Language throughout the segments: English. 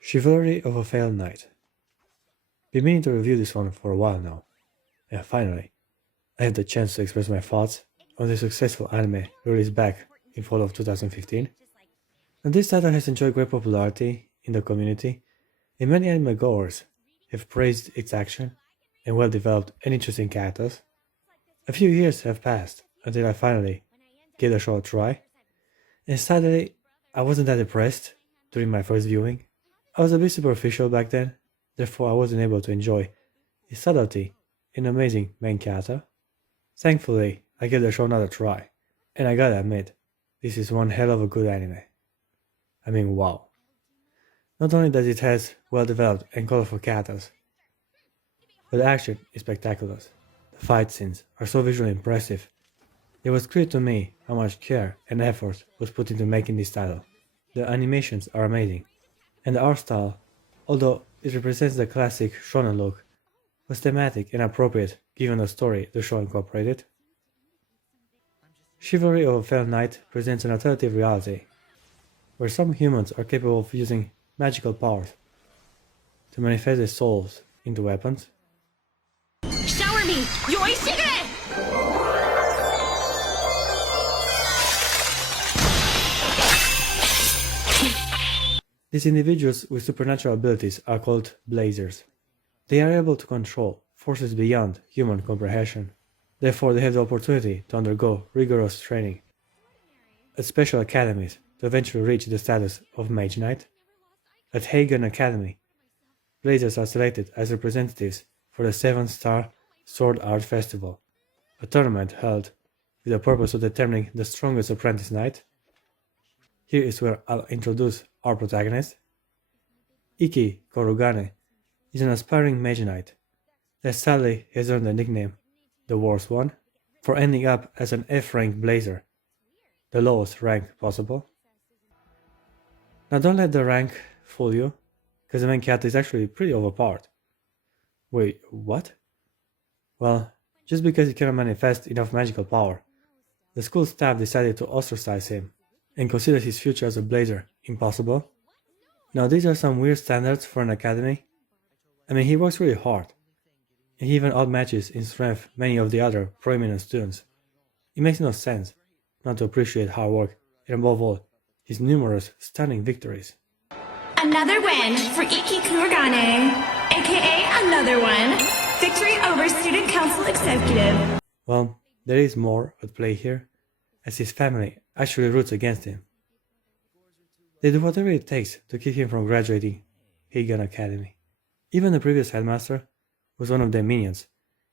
Chivalry of a Failed Knight. Been meaning to review this one for a while now, and finally, I had the chance to express my thoughts on the successful anime released back in fall of 2015. And this title has enjoyed great popularity in the community, and many anime goers have praised its action and well-developed and interesting characters. A few years have passed until I finally gave the show a try, and sadly, I wasn't that impressed during my first viewing. I was a bit superficial back then, therefore I wasn't able to enjoy the subtlety and amazing main character. Thankfully, I gave the show another try, and I gotta admit, this is one hell of a good anime. I mean, wow. Not only does it has well-developed and colorful characters, but the action is spectacular. The fight scenes are so visually impressive. It was clear to me how much care and effort was put into making this title. The animations are amazing, and the art style, although it represents the classic shonen look, was thematic and appropriate given the story the show incorporated. Chivalry of a Failed Knight presents an alternative reality, where some humans are capable of using magical powers to manifest their souls into weapons. Shower me! Yoishigure! These individuals with supernatural abilities are called blazers. They are able to control forces beyond human comprehension. Therefore, they have the opportunity to undergo rigorous training at special academies to eventually reach the status of Mage Knight. At Hagen Academy, blazers are selected as representatives for the 7-Star Sword Art Festival, a tournament held with the purpose of determining the strongest apprentice knight. Here is where I'll introduce our protagonist. Ecchi Korugane is an aspiring mage knight that sadly has earned the nickname the worst one for ending up as an F-rank blazer, the lowest rank possible. Now don't let the rank fool you, because the main character is actually pretty overpowered. Wait, what? Well, just because he cannot manifest enough magical power, the school staff decided to ostracize him and consider his future as a blazer impossible. Now these are some weird standards for an academy. I mean, he works really hard, and he even outmatches in strength many of the other prominent students. It makes no sense not to appreciate hard work and above all, his numerous stunning victories. Another win for Ecchi Kurogane, aka another one. Victory over Student Council Executive. Well, there is more at play here, as his family actually roots against him. They do whatever it takes to keep him from graduating Hagen Academy. Even the previous headmaster was one of their minions,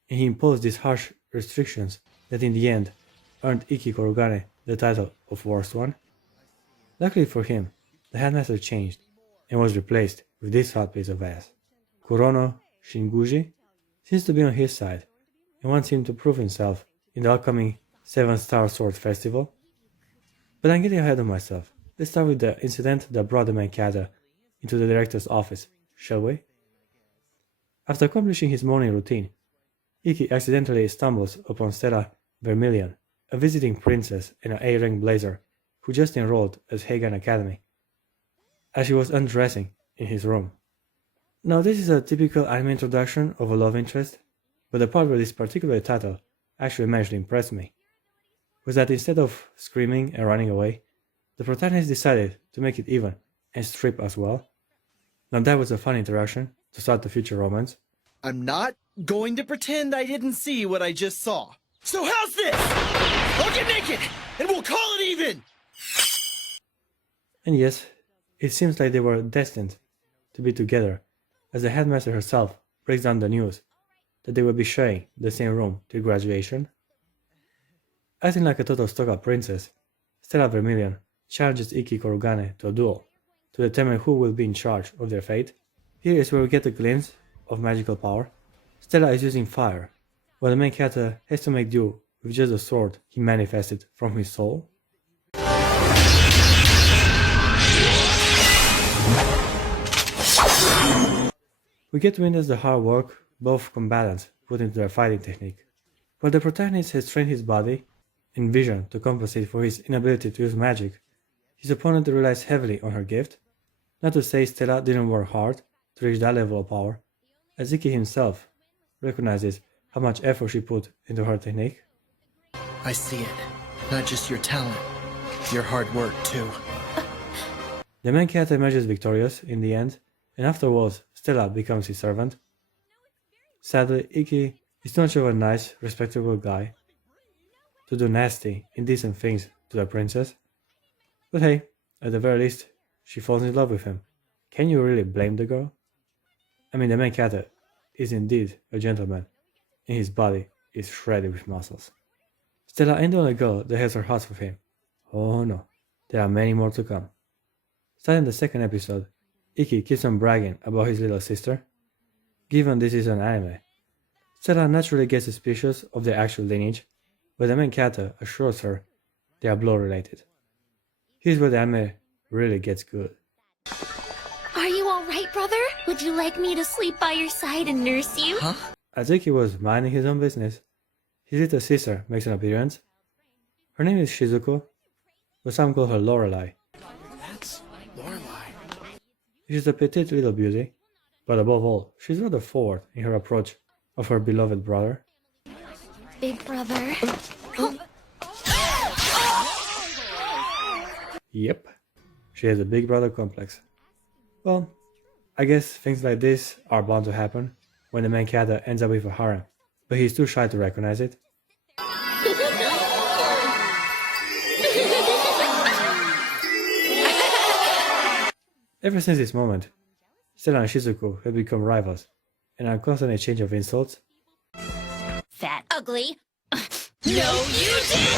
and he imposed these harsh restrictions that in the end earned Ecchi Korugane the title of Worst One. Luckily for him, the headmaster changed and was replaced with this hot piece of ass. Kurono Shinguji seems to be on his side and wants him to prove himself in the upcoming 7-Star Sword Festival. But I'm getting ahead of myself. Let's start with the incident that brought the main character into the director's office, shall we? After accomplishing his morning routine, Ecchi accidentally stumbles upon Stella Vermilion, a visiting princess and an A-rank blazer who just enrolled at Hagen Academy, as she was undressing in his room. Now this is a typical anime introduction of a love interest, but the part where this particular title actually managed to impress me was that instead of screaming and running away, the protagonist decided to make it even and strip as well. Now that was a fun interaction to start the future romance. I'm not going to pretend I didn't see what I just saw. So how's this? I'll get naked and we'll call it even! And yes, it seems like they were destined to be together, as the headmaster herself breaks down the news that they will be sharing the same room till graduation. Acting like a total stuck-up princess, Stella Vermilion challenges Ecchi Korugane to a duel to determine who will be in charge of their fate. Here is where we get a glimpse of magical power. Stella is using fire, while the main character has to make do with just the sword he manifested from his soul. We get to witness the hard work both combatants put into their fighting technique. While the protagonist has trained his body In Vision, to compensate for his inability to use magic, his opponent relies heavily on her gift. Not to say Stella didn't work hard to reach that level of power, as Ikki himself recognizes how much effort she put into her technique. I see it. Not just your talent, your hard work too. The main character emerges victorious in the end, and afterwards Stella becomes his servant. Sadly, Ikki is too much of a nice, respectable guy to do nasty, indecent things to the princess. But hey, at the very least, she falls in love with him. Can you really blame the girl? I mean, the main character is indeed a gentleman, and his body is shredded with muscles. Stella ain't the only girl that has her heart with him. Oh no, there are many more to come. Starting the second episode, Ikki keeps on bragging about his little sister. Given this is an anime, Stella naturally gets suspicious of their actual lineage, but the main character assures her they are blood related. Here's where the anime really gets good. Are you alright, brother? Would you like me to sleep by your side and nurse you? Huh? As Ikki was minding his own business, his little sister makes an appearance. Her name is Shizuko, but some call her Lorelei. That's Lorelei. She's a petite little beauty, but above all, she's rather forward in her approach of her beloved brother. Big brother. Yep, she has a big brother complex. Well, I guess things like this are bound to happen when the main character ends up with a harem, but he's too shy to recognize it. Ever since this moment, Stella and Shizuku have become rivals, and are constant exchange of insults. Fat ugly. No, you did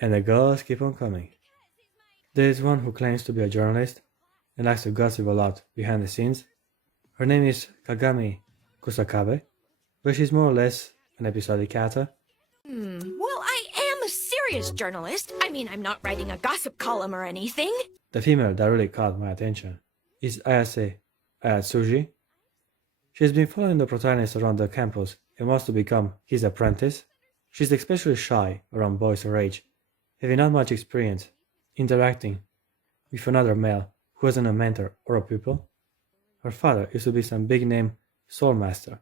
And the girls keep on coming. There is one who claims to be a journalist and likes to gossip a lot behind the scenes. Her name is Kagami Kusakabe, but she's more or less an episodic character. Well, I am a serious journalist. I mean, I'm not writing a gossip column or anything. The female that really caught my attention is Ayase Ayatsuji. She's been following the protagonist around the campus and wants to become his apprentice. She's especially shy around boys her age, having not much experience interacting with another male who isn't a mentor or a pupil. Her father used to be some big name sword master,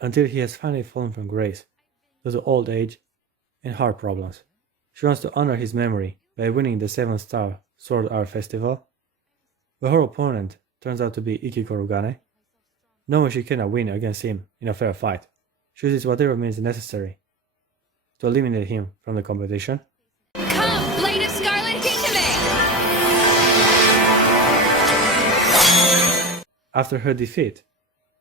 until he has finally fallen from grace due to old age and heart problems. She wants to honor his memory by winning the 7-star Sword Art Festival, but her opponent turns out to be Ikki Kurogane. Knowing she cannot win against him in a fair fight, she uses whatever means necessary to eliminate him from the competition. Come, Blade of Scarlet Hikame! After her defeat,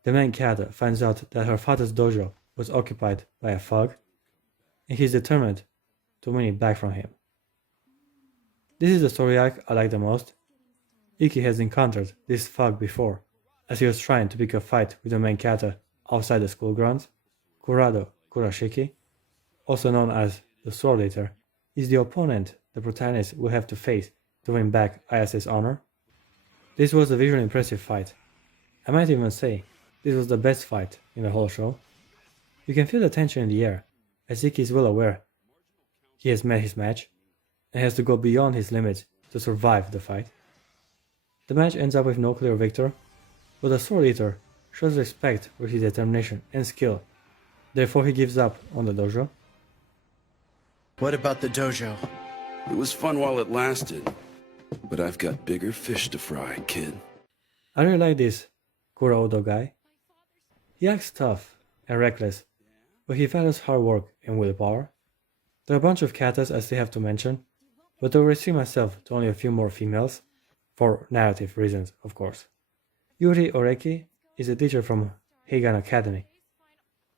the main character finds out that her father's dojo was occupied by a thug, and he's determined to win it back from him. This is the story arc I like the most. Ikki has encountered this thug before, as he was trying to pick a fight with the main character outside the school grounds. Kurado Kurashiki, also known as the Sword Eater, is the opponent the protagonist will have to face to win back Ayase's honor. This was a visually impressive fight. I might even say this was the best fight in the whole show. You can feel the tension in the air, as Ikki is well aware he has met his match and has to go beyond his limits to survive the fight. The match ends up with no clear victor, but the Sword Eater shows respect for his determination and skill. Therefore, he gives up on the dojo. What about the dojo? It was fun while it lasted, but I've got bigger fish to fry, kid. I really like this Kurodo guy. He acts tough and reckless, but he values hard work and willpower. There are a bunch of characters I still have to mention, but I will restrict myself to only a few more females, for narrative reasons, of course. Yuri Oreki is a teacher from Heigan Academy,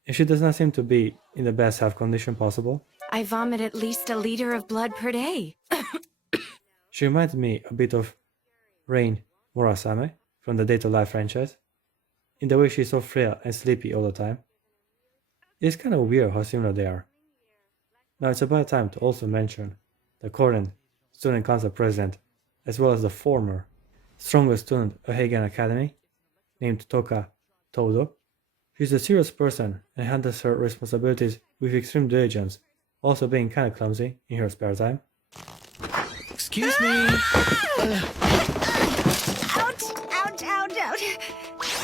and she does not seem to be in the best health condition possible. I vomit at least a liter of blood per day. She reminds me a bit of Rain Murasame from the Date of Life franchise, in the way she's so frail and sleepy all the time. It's kind of weird how similar they are. Now it's about time to also mention the current student council president, as well as the former strongest student of Heigan Academy, named Toka Todo. She's a serious person and handles her responsibilities with extreme diligence, also being kinda clumsy in her spare time. Excuse me. Ouch, ouch, ouch, ouch.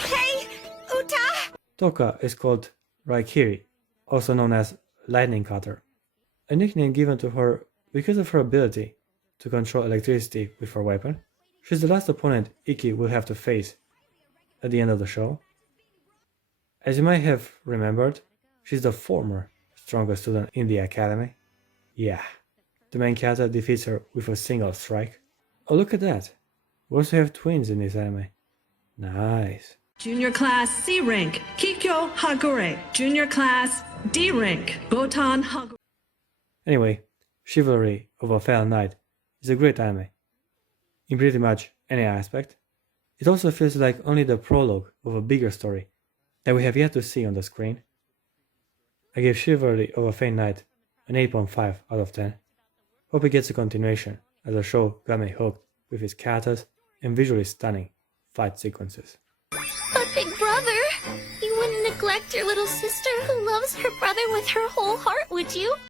Hey, Uta! Toka is called Raikiri, also known as Lightning Cutter, a nickname given to her because of her ability to control electricity with her weapon. She's the last opponent Ikki will have to face at the end of the show. As you might have remembered, she's the former strongest student in the academy. Yeah, the main character defeats her with a single strike. Oh, look at that! We also have twins in this anime. Nice. Junior class C rank, Kikyo Hagure. Junior class D rank, Botan Hagure. Anyway, Chivalry of a Failed Knight is a great anime. In pretty much any aspect. It also feels like only the prologue of a bigger story that we have yet to see on the screen. I give Chivalry of a Failed Knight an 8.5 out of 10. Hope it gets a continuation, as the show got me hooked with its characters and visually stunning fight sequences. But big brother, you wouldn't neglect your little sister who loves her brother with her whole heart, would you?